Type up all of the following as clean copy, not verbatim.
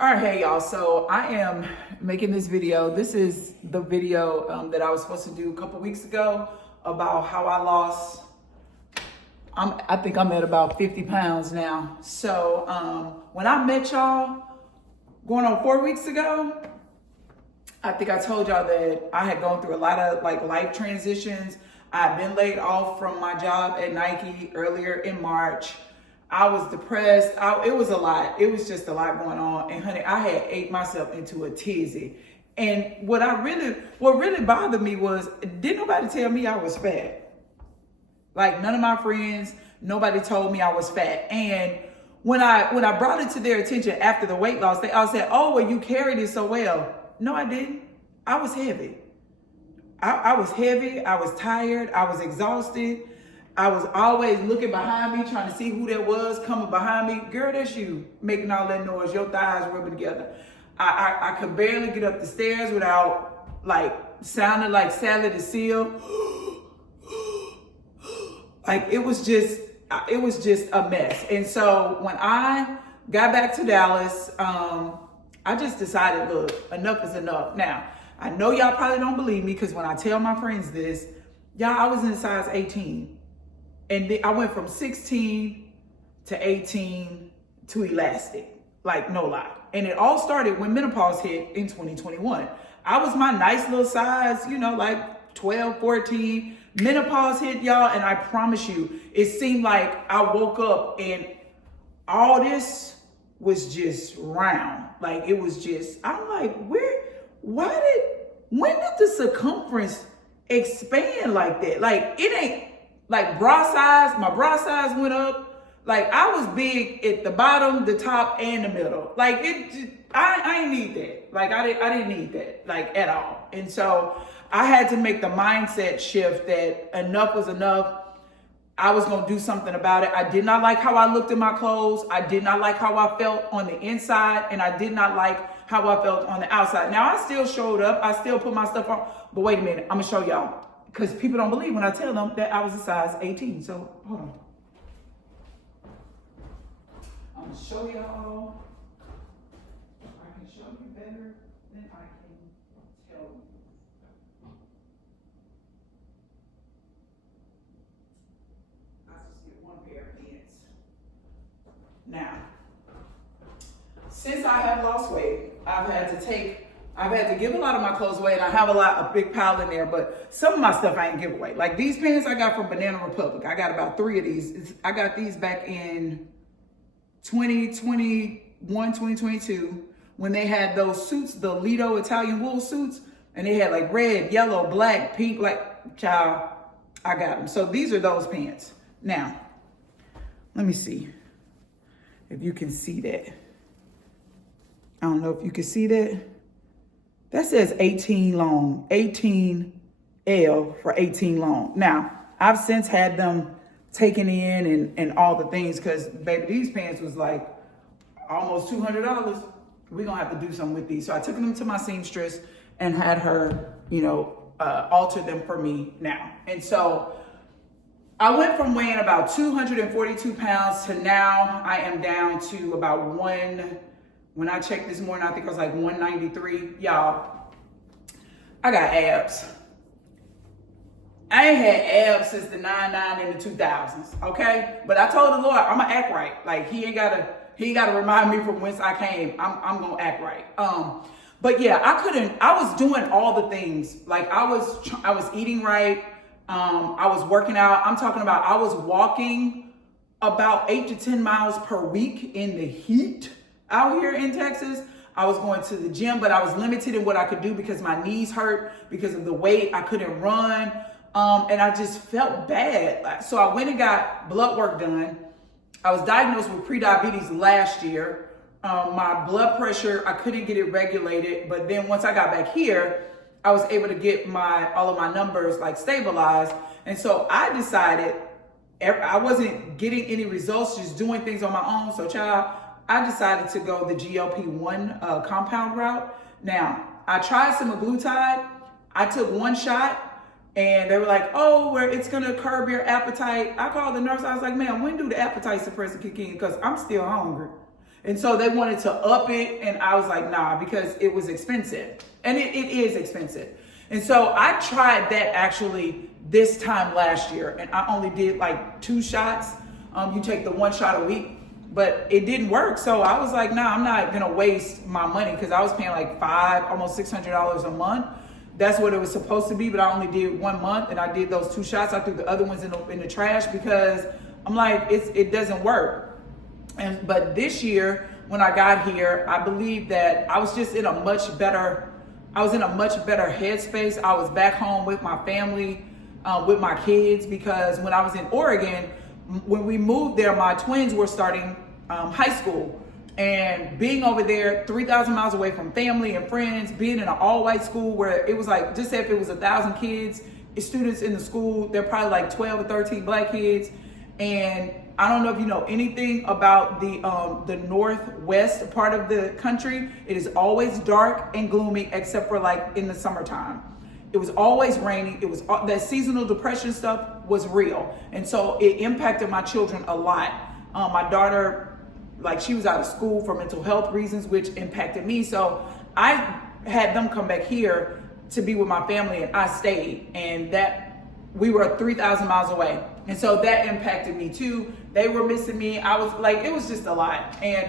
All right, hey y'all. So I am making this video. This is the video that I was supposed to do a couple weeks ago about how I lost. I think I'm at about 50 pounds now. So when I met y'all going on 4 weeks ago, I think I told y'all that I had gone through a lot of like life transitions. I had been laid off from my job at Nike earlier in March. I was depressed. It was a lot. It was just a lot going on. And honey, I had ate myself into a tizzy. And what really bothered me was, didn't nobody tell me I was fat. Like none of my friends, nobody told me I was fat. And when I brought it to their attention after the weight loss, they all said, "Oh, well, you carried it so well." No, I didn't. I was heavy. I was heavy. I was tired. I was exhausted. I was always looking behind me, trying to see who that was coming behind me. Girl, that's you making all that noise. Your thighs rubbing together. I could barely get up the stairs without like sounding like Sally the Seal. Like it was just a mess. And so when I got back to Dallas, I just decided, look, enough is enough. Now, I know y'all probably don't believe me because when I tell my friends this, y'all, I was in size 18. And I went from 16 to 18 to elastic, like no lie. And it all started when menopause hit in 2021. I was my nice little size, like 12, 14. Menopause hit, y'all, and I promise you, it seemed like I woke up and all this was just round. Like it was just, I'm like, when did the circumference expand like that? Like it ain't like bra size, my bra size went up. Like I was big at the bottom, the top, and the middle. Like I didn't need that. Like I didn't need that, like at all. And so I had to make the mindset shift that enough was enough. I was gonna do something about it. I did not like how I looked in my clothes. I did not like how I felt on the inside, and I did not like how I felt on the outside. Now I still showed up. I still put my stuff on. But wait a minute, I'm gonna show y'all. Because people don't believe when I tell them that I was a size 18. So hold on. I'm gonna show y'all. I can show you better than I can tell you. I just get one pair of pants. Now, since I have lost weight, I've had to give a lot of my clothes away, and I have a big pile in there, but some of my stuff I ain't give away. Like these pants I got from Banana Republic. I got about 3 of these. I got these back in 2021, 2022, when they had those suits, the Lido Italian wool suits, and they had like red, yellow, black, pink, like, child, I got them. So these are those pants. Now, let me see if you can see that. I don't know if you can see that. That says 18 long, 18L for 18 long. Now, I've since had them taken in and all the things because, baby, these pants was like almost $200. We're going to have to do something with these. So I took them to my seamstress and had her, alter them for me now. And so I went from weighing about 242 pounds to now I am down to about when I checked this morning, I think I was like 193. Y'all, I got abs. I ain't had abs since the 99 and the 2000s, okay? But I told the Lord, I'm gonna act right. Like he ain't gotta remind me from whence I came. I'm gonna act right. But yeah, I was doing all the things. Like I was eating right. I was working out. I'm talking about I was walking about 8 to 10 miles per week in the heat out here in Texas. I was going to the gym, but I was limited in what I could do because my knees hurt because of the weight. I couldn't run. And I just felt bad. So I went and got blood work done. I was diagnosed with prediabetes last year. My blood pressure, I couldn't get it regulated. But then once I got back here, I was able to get all of my numbers like stabilized. And so I decided I wasn't getting any results, just doing things on my own. So child, I decided to go the GLP-1 compound route. Now, I tried semaglutide. I took one shot and they were like, oh, well, it's gonna curb your appetite. I called the nurse. I was like, man, when do the appetite suppressor kick in? Because I'm still hungry. And so they wanted to up it, and I was like, nah, because it was expensive. And it is expensive. And so I tried that actually this time last year, and I only did like 2 shots. You take the 1 shot a week, but it didn't work. So I was like, nah, I'm not gonna waste my money, because I was paying like almost $600 a month. That's what it was supposed to be, but I only did 1 month, and I did those 2 shots. I threw the other ones in the trash, because I'm like, it doesn't work. But this year, when I got here, I believe that I was just in a much better headspace. I was back home with my family, with my kids, because when I was in Oregon, when we moved there, my twins were starting high school. And being over there 3,000 miles away from family and friends, being in an all-white school where it was like, just say if it was 1,000 kids, students in the school, they're probably like 12 or 13 black kids. And I don't know if you know anything about the northwest part of the country. It is always dark and gloomy, except for like in the summertime. It was always raining. It was that seasonal depression stuff was real. And so it impacted my children a lot. My daughter, like, she was out of school for mental health reasons, which impacted me. So I had them come back here to be with my family, and I stayed, and that we were 3,000 miles away. And so that impacted me too. They were missing me. I was like, it was just a lot. And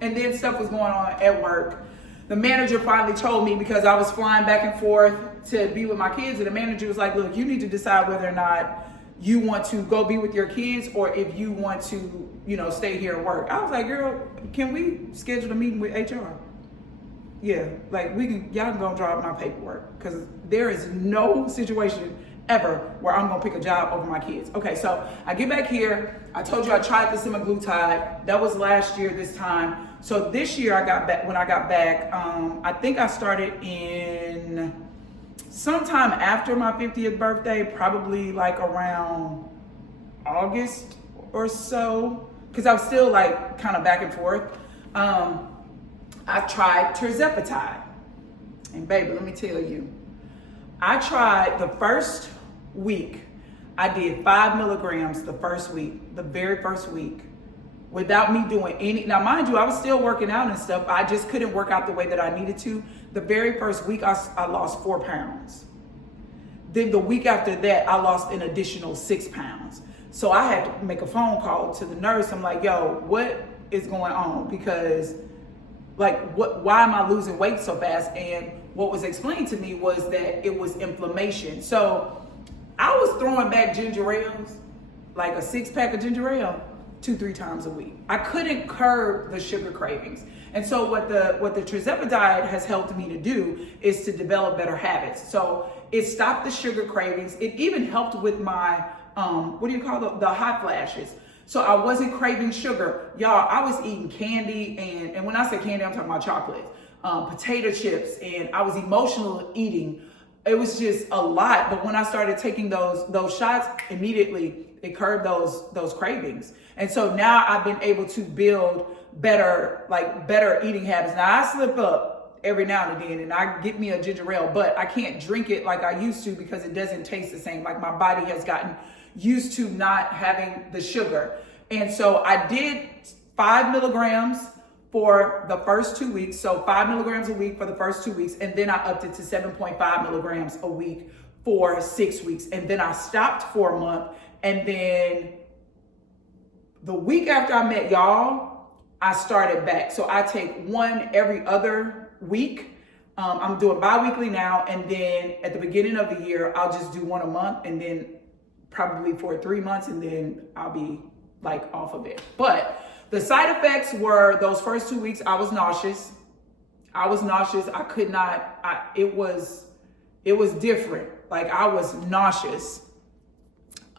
then stuff was going on at work. The manager finally told me, because I was flying back and forth to be with my kids, and the manager was like, look, you need to decide whether or not you want to go be with your kids, or if you want to, stay here and work. I was like, girl, can we schedule a meeting with HR? Yeah, like y'all can go drop my paperwork, because there is no situation ever where I'm gonna pick a job over my kids. Okay, so I get back here. I told you I tried the semaglutide. That was last year this time. So this year when I got back, I think I started in sometime after my 50th birthday, probably like around August or so, because I was still like kind of back and forth. I tried tirzepatide, and baby, let me tell you, I tried the first week. I did 5 milligrams the very first week, without me doing any. Now, mind you, I was still working out and stuff. I just couldn't work out the way that I needed to. The very first week, I lost 4 pounds. Then the week after that, I lost an additional 6 pounds. So I had to make a phone call to the nurse. I'm like, yo, what is going on? Because why am I losing weight so fast? And what was explained to me was that it was inflammation. So I was throwing back ginger ales, like a 6-pack of ginger ale, 2-3 times a week. I couldn't curb the sugar cravings. And so what the tirzepatide has helped me to do is to develop better habits. So it stopped the sugar cravings. It even helped with my, the hot flashes. So I wasn't craving sugar. Y'all, I was eating candy, and when I say candy, I'm talking about chocolate, potato chips, and I was emotional eating. It was just a lot. But when I started taking those shots, immediately it curbed those cravings. And so now I've been able to build better eating habits. Now I slip up every now and then, and I get me a ginger ale, but I can't drink it like I used to, because it doesn't taste the same. Like, my body has gotten used to not having the sugar. And so I did 5 milligrams for the first 2 weeks. So 5 milligrams a week for the first 2 weeks. And then I upped it to 7.5 milligrams a week for 6 weeks. And then I stopped for a month. And then the week after I met y'all, I started back. So I take one every other week. I'm doing bi-weekly now. And then at the beginning of the year, I'll just do one a month, and then probably for 3 months, and then I'll be like off of it. But the side effects were, those first 2 weeks, I was nauseous. I could not, it was different. Like, I was nauseous.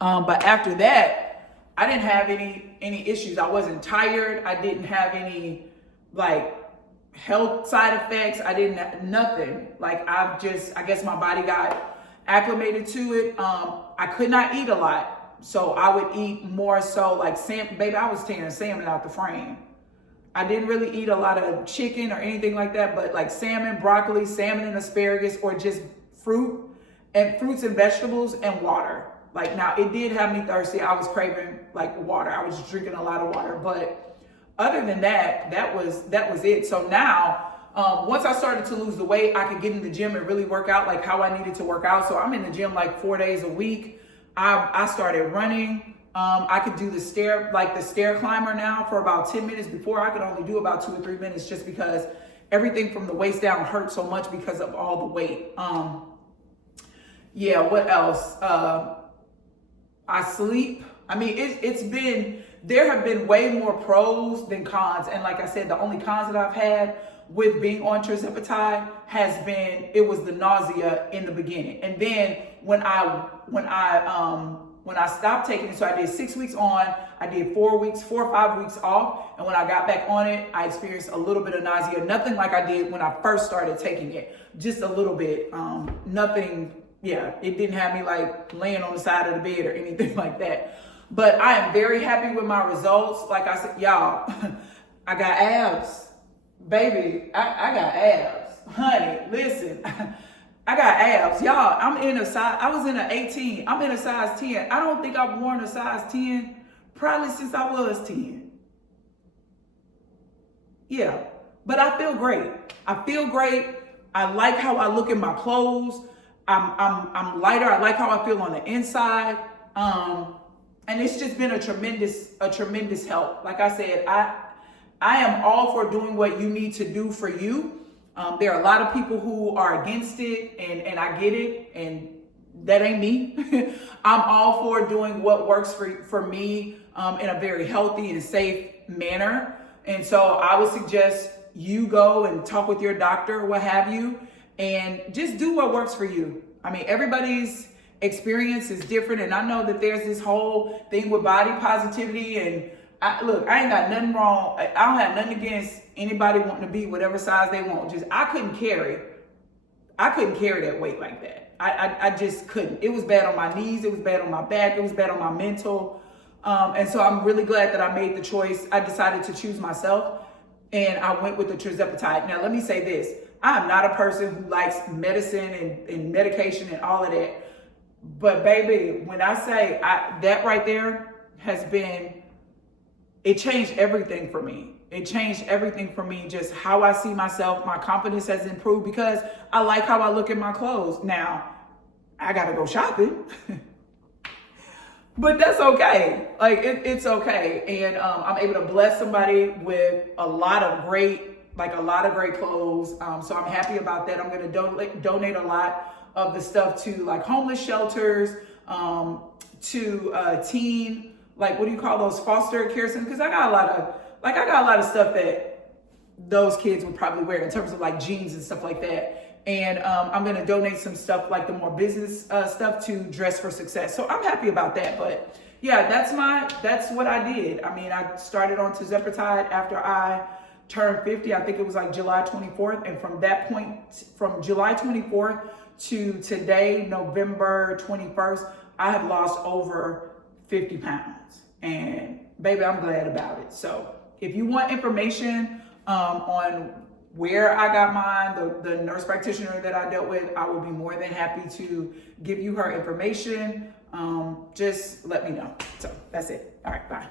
But after that, I didn't have any issues. I wasn't tired. I didn't have any health side effects. I didn't, nothing. Like, I guess my body got acclimated to it. I could not eat a lot. So I would eat more so like baby, I was tearing salmon out the frame. I didn't really eat a lot of chicken or anything like that, but like salmon, broccoli, salmon and asparagus, or just fruits and vegetables and water. Like, now it did have me thirsty. I was craving like water. I was drinking a lot of water, but other than that, that was it. So now, once I started to lose the weight, I could get in the gym and really work out like how I needed to work out. So I'm in the gym like 4 days a week. I started running. I could do the stair climber now for about 10 minutes. Before, I could only do about 2 or 3 minutes just because everything from the waist down hurt so much because of all the weight. Yeah, what else? I sleep. I mean, there have been way more pros than cons. And like I said, the only cons that I've had with being on tirzepatide has been, it was the nausea in the beginning. And then when I stopped taking it, so I did 6 weeks on, I did 4 or 5 weeks off. And when I got back on it, I experienced a little bit of nausea. Nothing like I did when I first started taking it, just a little bit. Nothing, yeah, it didn't have me like laying on the side of the bed or anything like that. But I am very happy with my results. Like I said, y'all, I got abs. Baby, I got abs. Honey, listen, I got abs. Y'all, I was in an 18. I'm in a size 10. I don't think I've worn a size 10 probably since I was 10. Yeah, but I feel great. I feel great. I like how I look in my clothes. I'm lighter. I like how I feel on the inside. And it's just been a tremendous help. Like I said, I am all for doing what you need to do for you. There are a lot of people who are against it, and I get it, and that ain't me. I'm all for doing what works for me in a very healthy and safe manner. And so I would suggest you go and talk with your doctor or what have you, and just do what works for you. I mean, everybody's experience is different, and I know that there's this whole thing with body positivity, and I ain't got nothing wrong. I don't have nothing against anybody wanting to be whatever size they want. Just I couldn't carry that weight like that. I just couldn't. It was bad on my knees. It was bad on my back. It was bad on my mental. And so I'm really glad that I made the choice. I decided to choose myself, and I went with the tirzepatide. Now, let me say this. I am not a person who likes medicine and medication and all of that. But baby, when I say that right there has been, it changed everything for me. It changed everything for me, just how I see myself. My confidence has improved because I like how I look in my clothes. Now, I gotta go shopping, but that's okay. Like, it's okay. And I'm able to bless somebody with a lot of great clothes. So I'm happy about that. I'm gonna donate a lot of the stuff to like homeless shelters, to teen, like, what do you call those, foster care centers? Because I got a lot of stuff that those kids would probably wear in terms of like jeans and stuff like that. And I'm gonna donate some stuff, like the more business stuff, to Dress for Success. So I'm happy about that. But yeah, that's what I did. I mean, I started on tirzepatide after I turned 50. I think it was like July 24th. And from that point, from July 24th to today, November 21st, I have lost over 50 pounds. And baby, I'm glad about it. So if you want information on where I got mine, the nurse practitioner that I dealt with, I will be more than happy to give you her information. Just let me know. So that's it. All right, bye.